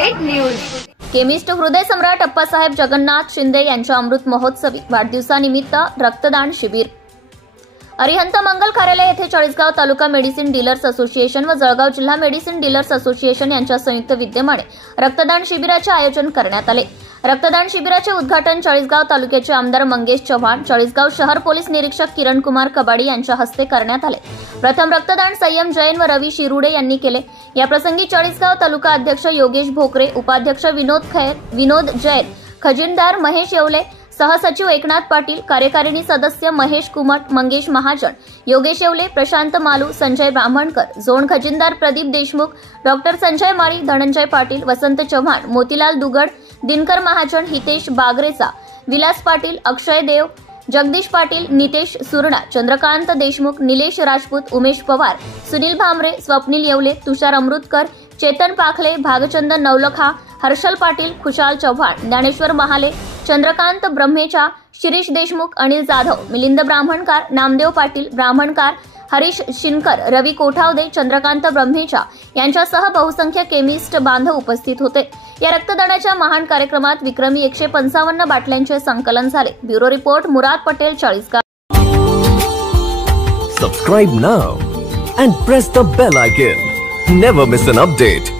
Update news. Chemist हृदय सम्राट अप्पासाहेब जगन्नाथ शिंदे यांच्या अमृत महोत्सवी वाढदिवसानिमित्त रक्तदान शिबिर। अरिहंत मंगल कार्यालय येथे चाळीसगाव तालुका मेडिसिन डीलर्स असोसिएशन व जळगाव जिल्हा मेडिसिन डीलर्स असोसिएशन यांच्या संयुक्त विद्यमाने रक्तदान शिबिराचे आयोजन करण्यात आले। रक्तदान शिबिराचे उद्घाटन चाळीसगाव तालुक्याचे आमदार मंगेश चव्हाण, चाळीसगाव शहर पोलीस निरीक्षक किरण कुमार कबाडी यांच्या हस्ते करण्यात आले। प्रथम रक्तदान संयम जैन व रवी शिरुडे यांनी केले। याप्रसंगी चाळीसगाव तालुका अध्यक्ष योगेश भोकरे, उपाध्यक्ष विनोद खैर, विनोद जैन, खजिनदार महेश येवले, सहसचिव एकनाथ पाटील, कार्यकारिणी सदस्य महेश कुमट, मंगेश महाजन, योगेश येवले, प्रशांत मालू, संजय ब्राह्मणकर, झोन खजिनदार प्रदीप देशमुख, डॉक्टर संजय माळी, धनंजय पाटील, वसंत चव्हाण, मोतीलाल दुगड, दिनकर महाजन, हितेश बागरेचा, विलास पाटील, अक्षय देव, जगदीश पाटील, नितेश सुरणा, चंद्रकांत देशमुख, निलेश राजपूत, उमेश पवार, सुनील भामरे, स्वप्नील येवले, तुषार अमृतकर, चेतन पाखले, भागचंद नवलखा, हर्षल पाटील, खुशाल चव्हाण, ज्ञानेश्वर महाले, चंद्रकांत ब्रह्मेचा, शिरीष देशमुख, अनिल जाधव, मिलिंद ब्राह्मणकार, नामदेव पाटील ब्राह्मणकार, हरीश शिनकर, रवी कोठावदे, चंद्रकांत ब्रह्मेचा यांच्यासह बहुसंख्य केमिस्ट बांधव उपस्थित होते। या रक्तदानाच्या महान कार्यक्रमात विक्रमी 155 बाटल्यांचे संकलन झाले। Bureau report, Murad Patel, Chalisgaon. Subscribe now and press the bell icon. Never miss an update.